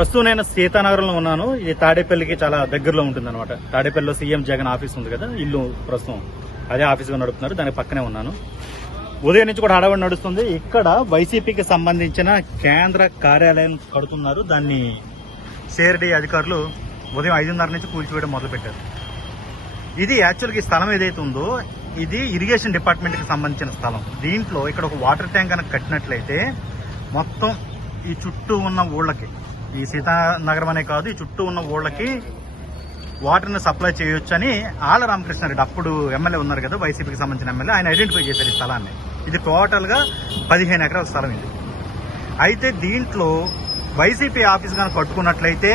ప్రస్తుతం నేను సీతానగరంలో ఉన్నాను. ఇది తాడేపల్లికి చాలా దగ్గరలో ఉంటుంది అనమాట. తాడేపల్లిలో సీఎం జగన్ ఆఫీస్ ఉంది కదా, ఇల్లు ప్రస్తుతం అదే ఆఫీస్గా నడుపుతున్నారు. దాని పక్కనే ఉన్నాను. ఉదయం నుంచి కూడా హడావిడి నడుస్తుంది. ఇక్కడ వైసీపీకి సంబంధించిన కేంద్ర కార్యాలయం కడుతున్నారు. దాన్ని సిఆర్డీ అధికారులు ఉదయం 5:30 నుంచి కూల్చివేయడం మొదలుపెట్టారు. ఇది యాక్చువల్గా ఈ స్థలం ఏదైతే ఉందో ఇది ఇరిగేషన్ డిపార్ట్మెంట్కి సంబంధించిన స్థలం. దీంట్లో ఇక్కడ ఒక వాటర్ ట్యాంక్ కనుక కట్టినట్లయితే మొత్తం ఈ చుట్టూ ఉన్న ఊళ్ళకి, ఈ సీతానగరం అనే కాదు, ఈ చుట్టూ ఉన్న ఊళ్ళకి వాటర్ని సప్లై చేయొచ్చని ఆళ్ల రామకృష్ణారెడ్డి అప్పుడు ఎమ్మెల్యే ఉన్నారు కదా, వైసీపీకి సంబంధించిన ఎమ్మెల్యే, ఆయన ఐడెంటిఫై చేశారు ఈ స్థలాన్ని. ఇది టోటల్గా 15 ఎకరాల స్థలం ఇది. అయితే దీంట్లో వైసీపీ ఆఫీస్ కనుక కట్టుకున్నట్లయితే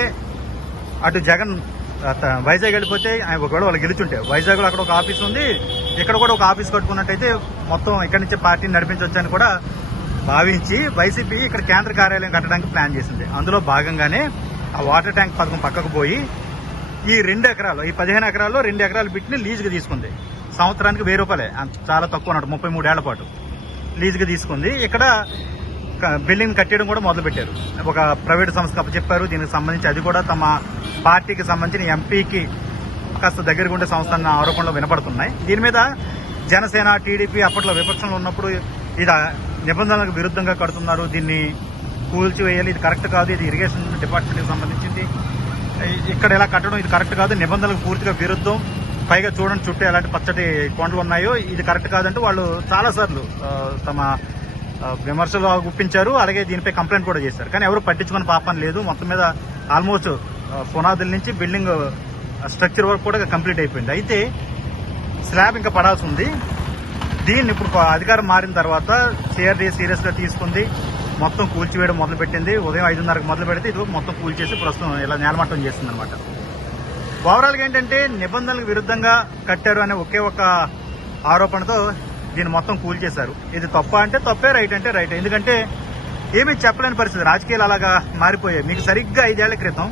అటు జగన్ వైజాగ్ వెళ్ళిపోతే ఆయన ఒకవేళ వాళ్ళు గెలుచుంటే వైజాగ్లో అక్కడ ఒక ఆఫీస్ ఉంది, ఇక్కడ కూడా ఒక ఆఫీస్ కట్టుకున్నట్టయితే మొత్తం ఇక్కడి నుంచి పార్టీని నడిపించవచ్చని కూడా భావించి వైసీపీ ఇక్కడ కేంద్ర కార్యాలయం కట్టడానికి ప్లాన్ చేసింది. అందులో భాగంగానే ఆ వాటర్ ట్యాంక్ పథకం పక్కకు పోయి ఈ 2 ఎకరాలు, ఈ 15 ఎకరాల్లో 2 ఎకరాల బిట్ని లీజుగా తీసుకుంది. సంవత్సరానికి 1000 రూపాయలే, చాలా తక్కువ అన్నట్టు, 33 ఏళ్ల పాటు లీజుగా తీసుకుంది. ఇక్కడ బిల్డింగ్ కట్టడం కూడా మొదలుపెట్టారు. ఒక ప్రైవేట్ సంస్థకు అప్పచెప్పారు. దీనికి సంబంధించి అది కూడా తమ పార్టీకి సంబంధించిన ఎంపీకి కాస్త దగ్గరగా ఉండే సంస్థ అన్న ఆరోపణలు వినపడుతున్నాయి. దీని మీద జనసేన, టీడీపీ అప్పట్లో విపక్షంలో ఉన్నప్పుడు ఇది నిబంధనలకు విరుద్ధంగా కడుతున్నారు, దీన్ని కూల్చివేయాలి, ఇది కరెక్ట్ కాదు, ఇది ఇరిగేషన్ డిపార్ట్మెంట్కి సంబంధించింది, ఇక్కడ ఇలా కట్టడం ఇది కరెక్ట్ కాదు, నిబంధనలకు పూర్తిగా విరుద్ధం, పైగా చూడండి చుట్టూ ఎలాంటి పచ్చటి కొండలు ఉన్నాయో, ఇది కరెక్ట్ కాదంటూ వాళ్ళు చాలాసార్లు తమ విమర్శలు గుప్పించారు. అలాగే దీనిపై కంప్లైంట్ కూడా చేశారు. కానీ ఎవరు పట్టించుకునే పాపం లేదు. మొత్తం మీద ఆల్మోస్ట్ పునాదుల నుంచి బిల్డింగ్ స్ట్రక్చర్ వర్క్ కూడా కంప్లీట్ అయిపోయింది. అయితే స్లాబ్ ఇంకా పడాల్సి ఉంది. దీన్ని ఇప్పుడు అధికారం మారిన తర్వాత సిఆర్డీ సీరియస్గా తీసుకుంది, మొత్తం కూల్చివేయడం మొదలుపెట్టింది. ఉదయం 5:30కి మొదలు పెడితే ఇది మొత్తం కూల్చేసి ప్రస్తుతం ఇలా నేలమట్టం చేస్తుంది అనమాట. ఓవరాల్గా ఏంటంటే నిబంధనలకు విరుద్ధంగా కట్టారు అనే ఒకే ఒక ఆరోపణతో దీన్ని మొత్తం కూల్చేశారు. ఇది తప్ప అంటే తప్పే, రైట్ అంటే రైట్. ఎందుకంటే ఏమీ చెప్పలేని పరిస్థితి, రాజకీయాలు అలాగా మారిపోయాయి. మీకు సరిగ్గా 5 ఏళ్ల క్రితం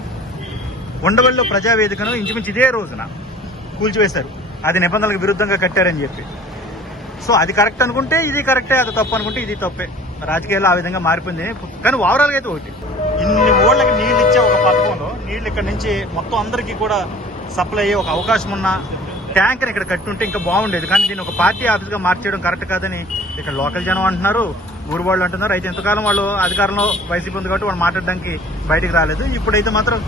ఉండవల్లిలో ప్రజావేదికను ఇంచుమించు ఇదే రోజున కూల్చివేశారు. అది నిబంధనలకు విరుద్ధంగా కట్టారని చెప్పి. సో అది కరెక్ట్ అనుకుంటే ఇది కరెక్టే, అది తప్పు అనుకుంటే ఇది తప్పే. రాజకీయాలు ఆ విధంగా మారిపోయింది. కానీ ఓవరాల్గా అయితే ఒకటి, ఇన్ని ఊళ్ళకి నీళ్ళు ఇచ్చే ఒక పథకంలో నీళ్ళు ఇక్కడ నుంచి మొత్తం అందరికీ కూడా సప్లై అయ్యే ఒక అవకాశం ఉన్న ట్యాంకర్ ఇక్కడ కట్టుంటే ఇంకా బాగుండేది. కానీ దీన్ని ఒక పార్టీ ఆఫీస్గా మార్చేయడం కరెక్ట్ కాదని ఇక్కడ లోకల్ జనం అంటున్నారు, ఊరు వాళ్ళు అంటున్నారు. అయితే ఇంతకాలం వాళ్ళు అధికారంలో వైసీపీ ఉంది కాబట్టి వాళ్ళు మాట్లాడడానికి బయటకు రాలేదు. ఇప్పుడైతే మాత్రం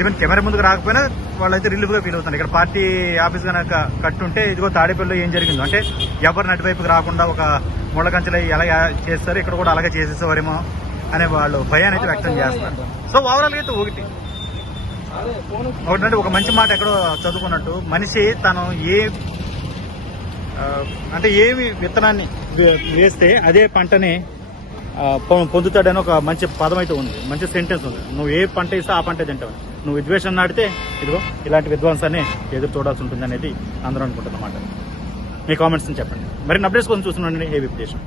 ఈవెన్ కెమెరా ముందుకు రాకపోయినా వాళ్ళైతే రిలీఫ్గా ఫీల్ అవుతున్నారు. ఇక్కడ పార్టీ ఆఫీస్ కనుక కట్టుంటే ఇదిగో తాడేపల్లిలో ఏం జరిగిందో అంటే ఎవరు నటువైపుకి రాకుండా ఒక ముళ్ళ కంచెలు ఎలా చేస్తారు, ఇక్కడ కూడా అలాగే చేసేసేవారేమో అనే వాళ్ళు భయాన్ని అయితే వ్యక్తం చేస్తున్నారు. సో ఓవరాల్గా అయితే ఒకటంటే ఒక మంచి మాట ఎక్కడో చదువుకున్నట్టు, మనిషి తను ఏమి విత్తనాన్ని వేస్తే అదే పంటని పొందుతాడని ఒక మంచి పదం అయితే ఉంది, మంచి సెంటెన్స్ ఉంది. నువ్వు ఏ పంట ఇస్తే ఆ పంట తింటావు. నువ్వు విద్వేషం నాటితే ఇదిగో ఇలాంటి విధ్వంసాన్ని ఎదురు చూడాల్సి ఉంటుంది అనేది అందరూ అనుకుంటున్నమాట. మీ కామెంట్స్ని చెప్పండి. మరి అప్డేట్స్ కోసం చూస్తున్నాండి ఏబీ విదేశం.